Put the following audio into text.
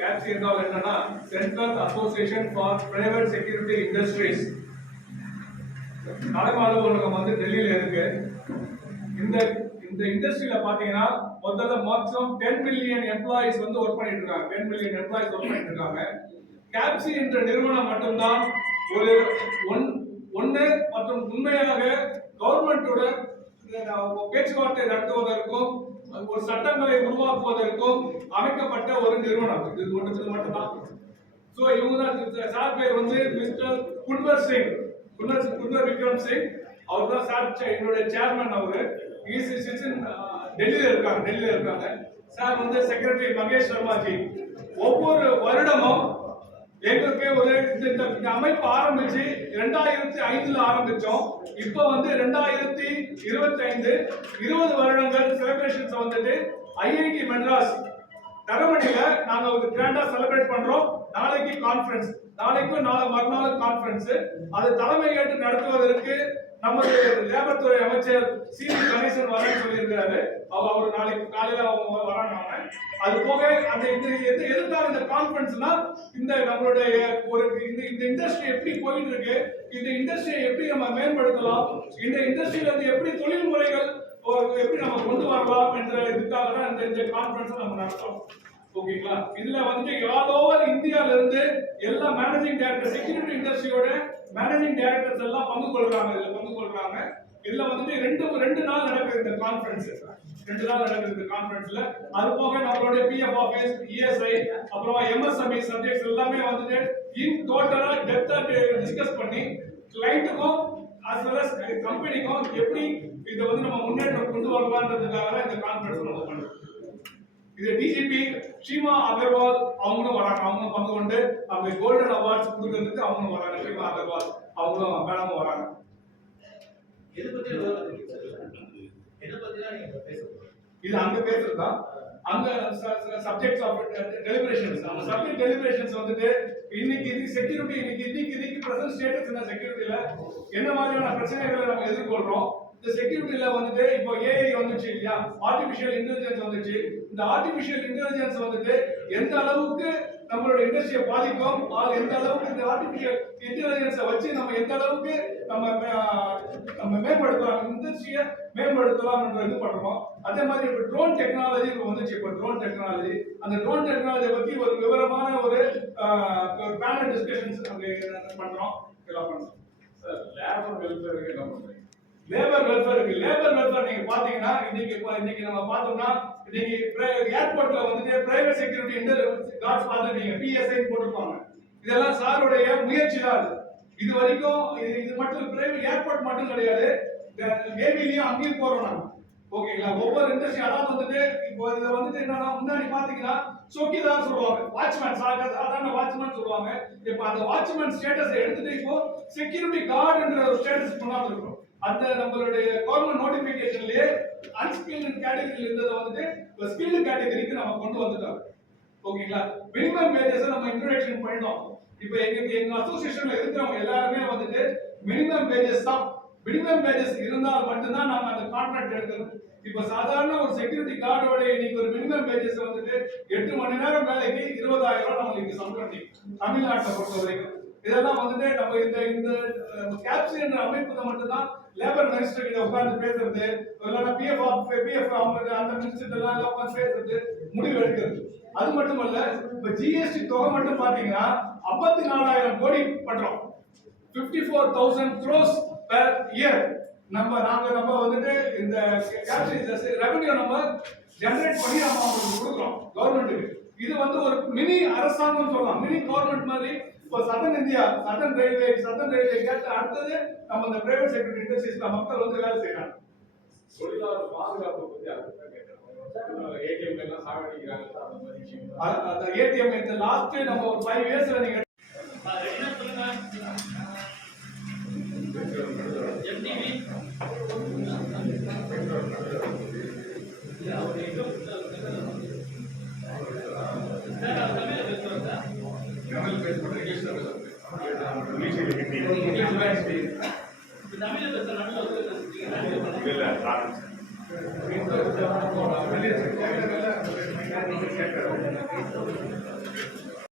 கேப்சி என்றால் என்னன்னா central association for private security industries. தலைமை அலுவலகம் வந்து டெல்லியில இருக்கு. இந்த இந்த இண்டஸ்ட்ரியில பாத்தீங்கன்னா முதல்ல மேக்ஸிமம் 10 மில்லியன் எம்ப்ளாயிஸ் வந்து ஒர்க் பண்ணிட்டு இருக்காங்க. 10 மில்லியன் எம்ப்ளாயிஸ் ஒர்க் பண்ணிட்டு இருக்காங்க. கேப்சி என்ற நிறுவனம் மட்டும்தான் ஒரு ஒன்று மற்றும் உண்மையாக கவர்மெண்டோட பேச்சுவார்த்தை நடத்துவதற்கும் ஒரு சட்டங்களை உருவாக்குவதற்கும் அமைக்கப்பட்ட ஒரு நிறுவனம். இது ஒன்றுக்கு மட்டும்தான். ஸோ இவங்க தான் சார் பேர் வந்து மிஸ்டர் குன்வர் சிங், குன்வர் விக்ரம் சிங். அவர் தான் சார் என்னுடைய சேர்மன். அவரு டெல்லியில இருக்காங்க. சார் வந்து செக்ரட்டரி மகேஷ் சர்மாஜி. ஒவ்வொரு வருடமும் எங்களுக்கு ஒரு இந்த அமைப்பு ஆரம்பிச்சு 2005ல ஆரம்பிச்சோம். இப்போ வந்து 2025 20 வருடங்கள் செலிப்ரேஷன்ஸ் வந்துட்டு ஐஐடி மெட்ராஸ் தரமணியில நாங்க ஒரு கிராண்டா செலிப்ரேட் பண்றோம். நாளைக்கு கான்ஃபரன்ஸ், நாளைக்கும் மறுநாள் கான்ஃபரன்ஸ். அதை தலைமை ஏற்று நடத்துவதற்கு நமது லேபர் துறை அமைச்சர் சி.வி. கணேசன் வரேன்னு சொல்லியிருக்கிறாரு. அவர் நாளைக்கு காலையில அவங்க வராங்க. அது போக அந்த எதுக்காக இந்த கான்ஃபரன்ஸ்னா இந்த நம்மளுடைய ஒரு இந்த இண்டஸ்ட்ரி எப்படி போயிட்டு இருக்கு, இந்த இண்டஸ்ட்ரியை எப்படி நம்ம மேம்படுத்தலாம், இந்த இண்டஸ்ட்ரியில இருந்து எப்படி தொழில் முறைகள் எப்படி நம்ம கொண்டு வரலாம் என்ற இதுக்காக தான் இந்த கான்ஃபரன்ஸ் நம்ம நடத்துறோம். ஓகேங்களா? இதுல வந்து ஆல் ஓவர் இந்தியால இருந்து எல்லா மேனேஜிங் டைரக்டர், செக்யூரிட்டி இண்டஸ்ட்ரியோட மேனேஜிங் டைரக்டர்ஸ் எல்லாம் பங்கு கொள்றாங்க. இதுல வந்து ரெண்டு நாள் நடக்குது இந்த கான்ஃபரன்ஸ். 2 நாள் நடக்குது இந்த கான்ஃபரன்ஸ்ல. அது போக நம்மளுடைய பிஎஃப் ஆபீஸ், இஎஸ்ஐ, அப்புறம் எம்எஸ்எம்இ சப்ஜெக்ட்ஸ் எல்லாமே வந்துட்டு இன் டோட்டலா டெப்தா டிஸ்கஸ் பண்ணி கிளையண்ட்டுக்கும் as well as கம்பெனிக்கும் எப்படி இதை வந்து நம்ம முன்னேற்றம் கொண்டு வரலாம்ன்றதுக்காக தான் இந்த கான்ஃபரன்ஸ் நம்ம பண்றோம். இது டிஜிபி ஷீமா அகர்வால் அவங்களும் வராங்க. அவங்களும் பங்கு கொண்டு அவங்க கோல்டன் அவார்ட்ஸ் கொடுக்கறதுக்கு அவங்களும் வராங்க. ஷீமா அகர்வால் அவங்களும் மேடமும் வராங்க. இது அங்க பேசுறதா அங்க சப்ஜெக்ட்ஸ் ஆஃப் டெலிபரேஷன்ஸ். அந்த சப்ஜெக்ட் டெலிபரேஷன்ஸ் வந்துட்டு இன்னைக்கு இது செக்யூரிட்டி, இன்னைக்கு பிரசன்ட் ஸ்டேட்டஸ் என்ன, செக்யூரிட்டில என்ன மாதிரியான பிரச்சனைகளை நம்ம எதிர்கொள்றோம். இந்த செக்யூரிட்டில வந்துட்டு இப்போ ஏஐ வந்துச்சு இல்லையா, ஆர்டிபிஷியல் இன்டெலிஜென்ஸ் வந்துச்சு. இந்த ஆர்டிபிஷியல் இன்டெலிஜென்ஸ் வந்துட்டு எந்த அளவுக்கு நம்மளோட இண்டஸ்ட்ரியை பாதிக்கும், எந்த அளவுக்கு இந்த ஆர்டிபிஷியல் இன்டெலிஜென்ஸை வச்சு நம்ம எந்த அளவுக்கு நம்ம மேம்படுத்தலாம், இண்டஸ்ட்ரியை மேம்படுத்தலாம் இது பண்றோம். அதே மாதிரி இப்போ ட்ரோன் டெக்னாலஜி வந்துச்சு. இப்போ ட்ரோன் டெக்னாலஜி, அந்த ட்ரோன் டெக்னாலஜியை பத்தி ஒரு விவரமான ஒரு பேனல் டிஸ்கஷன்ஸ் அங்கே பண்றோம். எல்லாம் பண்றோம். லேபர் வெல்ஃபேருக்கு என்ன பண்றீங்க? லேபர் வெல்ஃபேர் நீங்க பாத்தீங்கன்னா இன்னைக்கு நம்ம பார்த்தோம்னா இன்னைக்கு ஏர்போர்ட்ல வந்துட்டு பிரைவேட் செக்யூரிட்டி கார்ட்ஸ் பார்த்துருக்கீங்க, பிஎஸ்ஐ போட்டிருப்பாங்க. இதெல்லாம் சாருடைய முயற்சி தான். இது வரைக்கும் இது மட்டும் பிரைவேட் ஏர்போர்ட் மட்டும் கிடையாது, நேவிலையும் அங்கேயும் போறோம் நாங்க. ஓகேங்களா? ஒவ்வொரு இண்டஸ்ட்ரி அதாவது வந்துட்டு இப்போ இதை வந்துட்டு என்னன்னா முன்னாடி பாத்தீங்கன்னா சோக்கிதார் சொல்லுவாங்க, வாட்ச்மேன், சாதாரண வாட்ச்மேன் சொல்லுவாங்க. இப்போ அந்த வாட்ச்மேன் ஸ்டேட்டஸை எடுத்துட்டு இப்போ செக்யூரிட்டி கார்டுன்ற ஒரு ஸ்டேட்டஸ் கொண்டாந்து இருக்கோம். அந்த நம்மளுடைய கவர்மெண்ட் நோட்டிபிகேஷன்லயே அன்ஸ்கில்டு கேட்டகரியில் இருந்ததை வந்துட்டு ஸ்கில்டு கேட்டகரிக்கு நம்ம கொண்டு வந்துட்டோம். ஓகேங்களா? மினிமம் வேஜஸ் நம்ம இன்ட்ரோடக்ஷன் பண்ணிட்டோம். இப்போ எங்க அசோசியேஷன்ல இருக்கிறவங்க எல்லாருமே வந்துட்டு மினிமம் வேஜஸ் தான். மினிமம் வேஜஸ் இருந்தால் மட்டும்தான் நாம அந்த கான்ட்ராக்ட் எடுக்கணும். இப்போ சாதாரண ஒரு செக்யூரிட்டி கார்டோட இன்னைக்கு ஒரு மினிமம் வேஜஸ் வந்துட்டு 8 மணி நேரம் வேலைக்கு 20,000 ரூபாய் நம்மளுக்கு சம்பளம் தமிழ்நாட்டை பொறுத்த வரைக்கும். இதெல்லாம் வந்துட்டு நம்ம இந்த கேப்சி என்ற அமைப்பு மட்டும்தான் லேபர் மினிஸ்டர் கிட்ட உட்கார்ந்து பேசுறது, இல்லைன்னா பிஎஃப் அவங்க அந்த மினிஸ்டர் எல்லாம் உட்கார்ந்து பேசுறது, முடிவு எடுக்கிறது. அது மட்டுமல்ல, இப்ப ஜிஎஸ்டி தொகை மட்டும் பாத்தீங்கன்னா 54,000 கோடி பண்றோம். 54,000 crores per year. நம்ம வந்துட்டு இந்த கேப்சி ரெவென்யூ நம்ம ஜெனரேட் பண்ணி நம்ம அவங்களுக்கு கொடுக்குறோம் கவர்மெண்ட்டுக்கு. இது வந்து ஒரு மினி அரசாங்கம் சொல்லலாம், மினி கவர்மெண்ட் மாதிரி. இப்போ சதன் இந்தியா, சதன் ரயில்வே கேட்டு அடுத்தது நம்ம இந்த பிரைவேட் செக்யூரிட்டி இண்டஸ்ட்ரீஸ்ல மக்கள் வந்து வேலை செய்யறாங்க. தொழிலாளர் பாதுகாப்பு பத்தி ஏடிஎம் எல்லாம் சாகடிக்கிறாங்க. அந்த ஏடிஎம் இந்த லாஸ்ட் நம்ம ஒரு 5 இயர்ஸ்ல நீங்க தமிழ்